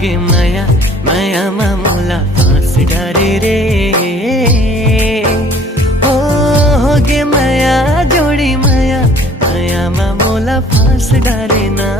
गे माया मायामा मोला फाँस डारे रे। हो गे माया जोडी माया मायामा मोला फाँस डारे ना।